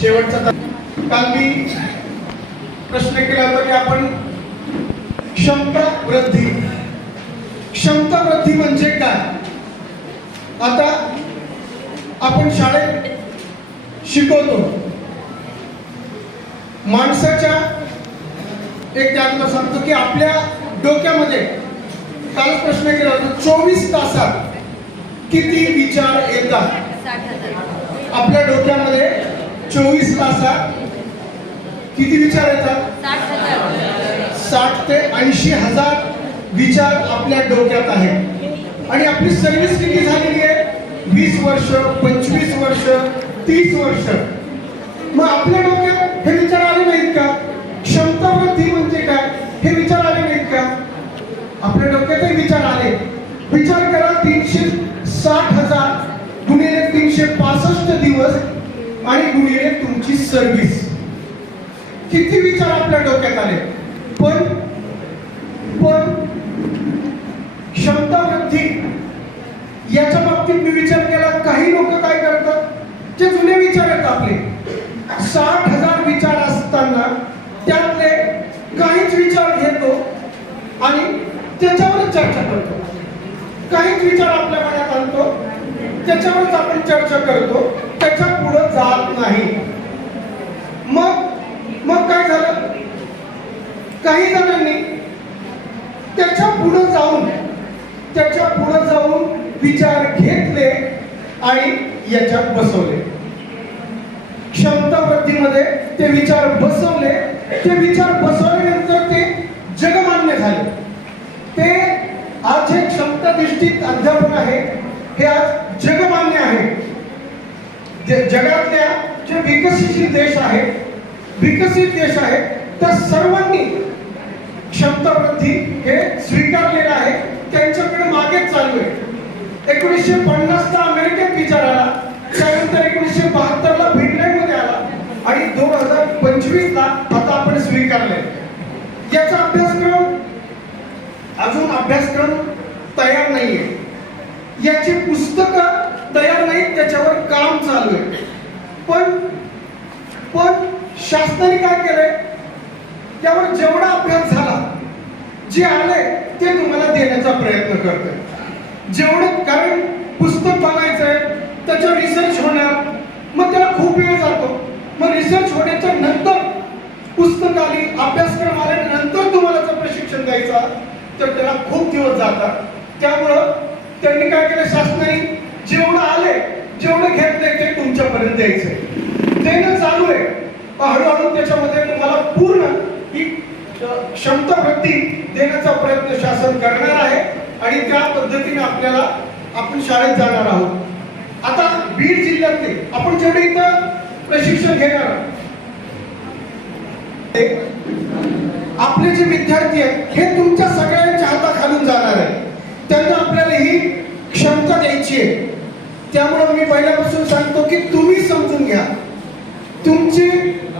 शेवटचा काल मी प्रश्न केला होता की आपण क्षमता वृद्धी क्षमता वृद्धी म्हणजे काय? आता आपण शाळेत शिकवतो. माणसाच्या एक त्यातलं सांगतो की आपल्या डोक्यामध्ये कालच प्रश्न केला होता चोवीस तासात किती विचार येतात? आपल्या डोक्यामध्ये चोवीस तासात किती विचार येतात? साठ ते ऐंशी हजार विचार आपल्या डोक्यात आहेत. आणि आपली सर्व्हिस किती झालेली आहे? वीस वर्ष पंचवीस वर्ष तीस वर्ष. मग आपल्या डोक्यात हे विचार आले नाहीत का? क्षमता वृद्धी म्हणजे काय? हे विचार आले नाहीत का? आपल्या डोक्यातही विचार आले. विचार करा तीनशे साठ हजार गुणिले तीनशे पासष्ट दिवस आणि गुणिले तुमची सर्व्हिस किती विचार आपल्या डोक्यात आले. पण पण क्षमता वृद्धी याच्या बाबतीत मी विचार केला काही लोक काय करतात? जे जुने विचार आहेत आपले. साठ हजार विचार असताना त्यातले काहीच विचार घेतो आणि त्याच्यावरच चर्चा करतो. काहीच विचार आपल्या मनात आणतो त्याच्यावरच आपण चर्चा करतो. नाही. मग मग काय झालं? काही जणांनी त्याच्या पुढे जाऊन त्याच्या पुढे जाऊन विचार घेतले आणि याच्यात बसवले. क्षमता वृद्धीमध्ये ते विचार बसवले. ते विचार बसवल्यानंतर ते जगमान्य झाले. ते आज जे क्षमता निश्चित अध्यापन आहे. हे आज जगमान्य आहे. जे जगातल्या जे विकसनशील देश आहेत विकसित देश आहेत त्या सर्वांनी क्षमता वृद्धी हे स्वीकारलेलं आहे. त्यांच्याकडे मागेच चालू आहे एकोणीसशे पन्नासचा अमेरिकेत विचार आला. त्यानंतर एकोणीसशे बहात्तरला फिनलँडमध्ये आला. आणि दोन हजार पंचवीसला आता आपण स्वीकारले याचा अभ्यासक्रम अजून अभ्यासक्रम तयार नाहीये. याची पुस्तकं तयार नाहीत त्याच्यावर काम चालू आहे. पण पण शासनाने काय केलंय? त्यावर जेवढा अभ्यास झाला जे आले ते तुम्हाला देण्याचा प्रयत्न करतोय. जेवढं कारण पुस्तक बघायचंय त्याच्यावर रिसर्च होणार मग त्याला खूप वेळ जातो. मग रिसर्च होण्याच्या नंतर पुस्तक आली अभ्यासक्रम आल्यानंतर तुम्हाला जर प्रशिक्षण द्यायचा तर त्याला खूप दिवस जातात. त्यामुळं त्यांनी काय केलं? शासनाने जेवढं आले जेवढं घेतले ते तुमच्यापर्यंत द्यायचंय देणं चालू आहे. हळूहळू त्याच्यामध्ये तुम्हाला पूर्ण ही क्षमता व्यक्ती देण्याचा प्रयत्न शासन करणार आहे आणि त्या पद्धतीने आपल्याला आपण शाळेत जाणार आहोत. आता बीड जिल्ह्यातले आपण जेवढे इथं प्रशिक्षण घेणार आहोत, आपले जे विद्यार्थी आहेत हे तुमच्या सगळ्यांच्या हाताखालून जाणार आहे त्यांना आपल्याला ही क्षमता द्यायची आहे. त्यामुळे मी पहिल्यापासून सांगतो की तुम्ही समजून घ्या. तुमची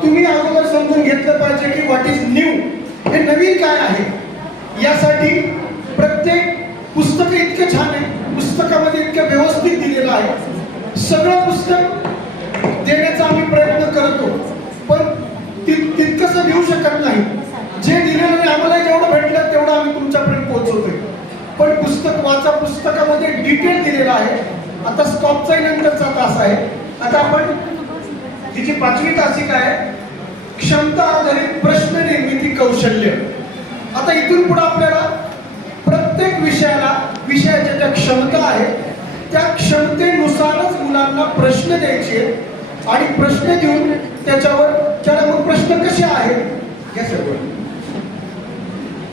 तुम्ही अगोदर समजून घेतलं पाहिजे की व्हॉट इज न्यू हे नवीन काय आहे? यासाठी प्रत्येक पुस्तक इतकं छान आहे. पुस्तकामध्ये इतकं व्यवस्थित दिलेलं आहे. सगळं पुस्तक देण्याचा आम्ही प्रयत्न करतो. पण ति- तितकंसं देऊ शकत नाही. जे दिलेलं नाही आम्हाला जेवढं भेटलं तेवढं आम्ही तुमच्यापर्यंत पोहोचवतोय. पण पुस्तक वाचा. पुस्तकामध्ये डिटेल दिलेलं आहे. आता स्टॉपचाही नंतरचा तास आहे. आता आपण तिची पाचवी तासिका आहे क्षमता आधारित प्रश्न निर्मिती कौशल्य. आता इथून पुढे आपल्याला प्रत्येक विषयाला विषयाच्या ज्या क्षमता आहेत त्या क्षमतेनुसारच मुलांना प्रश्न द्यायचे आणि प्रश्न देऊन त्याच्यावर त्याला मग प्रश्न कसे आहेत या सर्व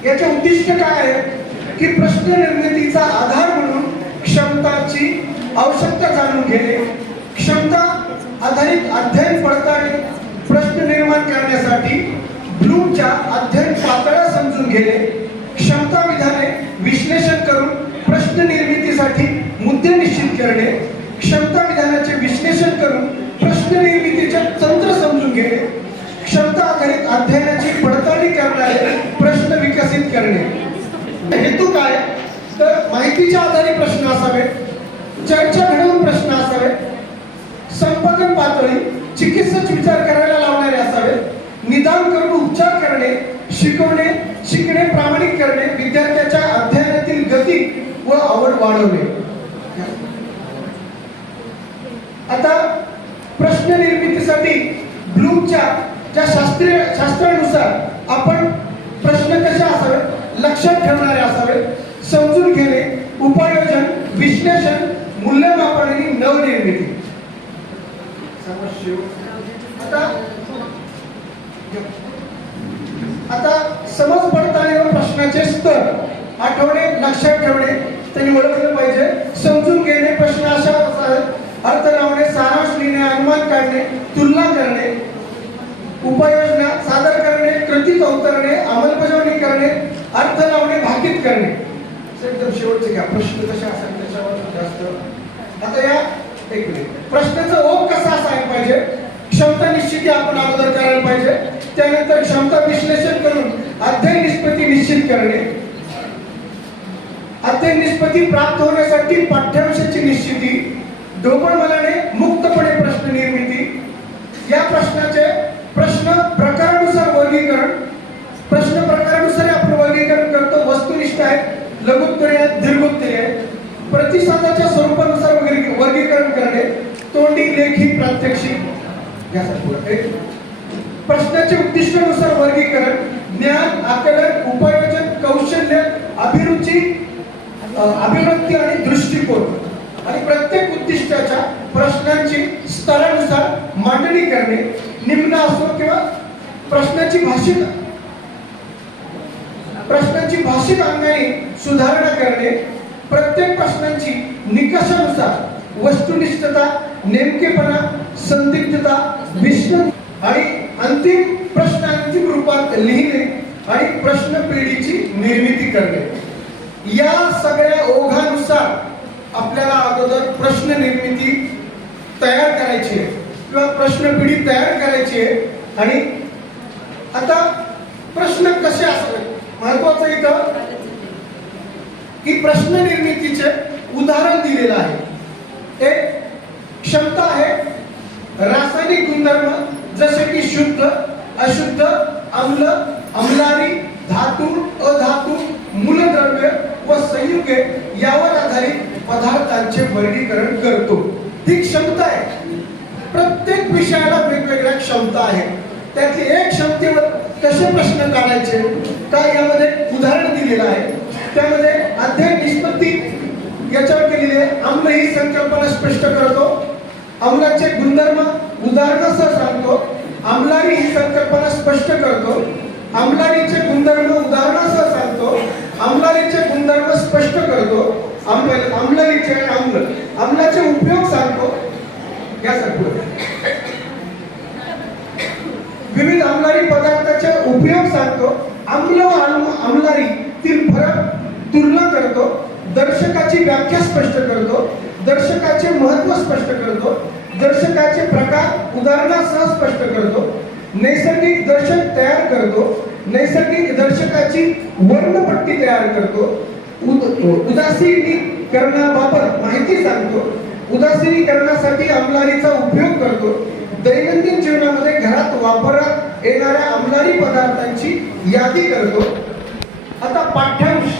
याचे उद्दिष्ट काय आहे की प्रश्न निर्मितीचा आधार आवश्यकता जाणून घेणे क्षमता आधारित अध्ययन पडताळणी प्रश्न निर्माण करण्यासाठी ब्लूमच्या अध्ययन पातळ्या समजून घेणे क्षमता विधाने विश्लेषण करून प्रश्न निर्मितीसाठी मुद्दे निश्चित करणे. क्षमता विधानाचे विश्लेषण करून प्रश्न निर्मितीचे तंत्र समजून घेणे क्षमता आधारित अध्ययनाची पडताळणी करणारे प्रश्न विकसित करणे. हेतू काय? तर माहितीच्या आधारे प्रश्न असावेत. चर्चा घडवून प्रश्न असावेत संपादन पातळी चिकित्सक विचार करायला लावणारे असावे. निदान करून उपचार करणे शिकवणे शिकणे प्रामाणिक करणे विद्यार्थ्याच्या अध्ययनातील गती व आवड वाढवणे. आता प्रश्न निर्मितीसाठी ब्लूमच्या ज्या शास्त्रीय शास्त्रानुसार आपण प्रश्न कसे असावे? लक्षात ठेवणारे असावे. समजून घेणे उपायोजन विश्लेषण मूल्यमापन आणि नवनिर्मिती आता आता समज पडताळणी प्रश्नाचे स्तर आठवणे लक्षात ठेवणे त्यांनी ओळखलं पाहिजे. समजून घेणे प्रश्न अशा अर्थ लावणे सारांश लिहिणे अनुमान काढणे तुलना करणे उपाययोजना सादर करणे कृतीत अवतरणे अंमलबजावणी करणे अर्थ लावणे भाकीत करणे. एकदम शेवटचे घ्या. प्रश्न कसे असतात त्याच्यावर जास्त आता या एक मिनिट. प्रश्नाचा ओघ कसा असायला पाहिजे? क्षमता निश्चिती आपण अगोदर करायला पाहिजे. त्यानंतर क्षमता विश्लेषण करून अध्ययन निष्पत्ती निश्चित करणे. अध्ययन निष्पत्ती प्राप्त होण्यासाठी पाठ्यांशाची निश्चिती ढोबळमानाने मुक्तपणे प्रश्न निर्मिती. या प्रश्नाचे प्रश्न प्रकारानुसार वर्गीकरण. प्रश्न प्रकारानुसार आपण वर्गीकरण करतो. वस्तुनिष्ठ आहे लघुत्तरी आहेत दीर्घोत्तरी आहेत. प्रतिसादाच्या स्वरूपानुसार वर्गीकरण करणे तोंडी लेखी प्रात्यक्षिक यासाठी पुढे. प्रश्नाच्या उद्दिष्टानुसार वर्गीकरण ज्ञान आकलन उपायोजन कौशल्य अभिरुची अभिव्यक्ती आणि दृष्टिकोन आणि प्रत्येक उद्दिष्टाच्या प्रश्नांची स्तरानुसार मांडणी करणे निम्न असो किंवा प्रश्नाची भाषिक प्रश्नांची भाषिक अंगाने सुधारणा करणे प्रत्येक प्रश्नांची निकषानुसार वस्तुनिष्ठता नेमकेपणा संदिग्धता विष्णू आणि अंतिम प्रश्न अंतिम रूपात लिहिणे आणि प्रश्न पेढीची निर्मिती करणे. या सगळ्या ओघानुसार आपल्याला अगोदर प्रश्न निर्मिती तयार करायची आहे किंवा प्रश्न पिढी तयार करायची आहे आणि आता प्रश्न कसे असावे महत्वाचं इथं की प्रश्न निर्मितीचे उदाहरण दिलेलं आहे. एक क्षमता आहे रासायनिक गुणधर्म जसे की शुद्ध अशुद्ध आम्ल अम्लारी धातू अधातू मूलद्रव्य व संयुगे यावर आधारित पदार्थांचे वर्गीकरण करतो. ही क्षमता आहे. प्रत्येक विषयाला वेगवेगळ्या क्षमता आहेत. त्यातली एक क्षमतेवर कसे प्रश्न काढायचे का यामध्ये उदाहरण दिलेलं आहे? त्यामध्ये अध्याय निष्पत्ती याच्यावर केलेली आहे. आम्ल ही संकल्पना स्पष्ट करतो. अमलाचे गुणधर्म उदाहरणासह सांगतो. आमलारी ही संकल्पना स्पष्ट करतो. आमलारीचे गुणधर्म उदाहरणासह सांगतो. आमलारीचे गुणधर्म स्पष्ट करतो. आम्ल आमलारीचे आणि आम्ल आम्लाचे उपयोग सांगतो यासाठी विविध आमलारी पदार्थाचे उपयोग सांगतो आम्ल व आम- आमलारीतील फरक तुलना करतो दर्शकाची व्याख्या स्पष्ट करतो दर्शकाचे महत्त्व स्पष्ट करतो दर्शकाचे प्रकार उदाहरणासह स्पष्ट करतो नैसर्गिक दर्शक तयार करतो नैसर्गिक दर्शकाची वर्णपट्टी तयार करतो उदासीनीकरणाबाबत माहिती सांगतो उदासीनीकरणासाठी अंमलारीचा उपयोग करतो दैनंदिन जीवनामध्ये घरात वापरात येणाऱ्या अंमलारी पदार्थांची यादी करतो. आता पाठ्यांश.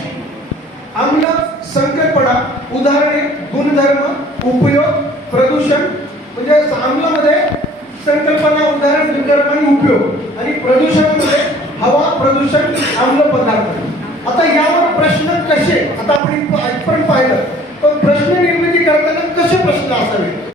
आम्ल संकल्पना उदाहरणे गुणधर्म उपयोग प्रदूषण म्हणजे आम्लामध्ये संकल्पना उदाहरण गुणधर्म आणि उपयोग. आणि प्रदूषणामध्ये हवा प्रदूषण आम्ल पदार्थ. आता यावर प्रश्न कसे? आता आपण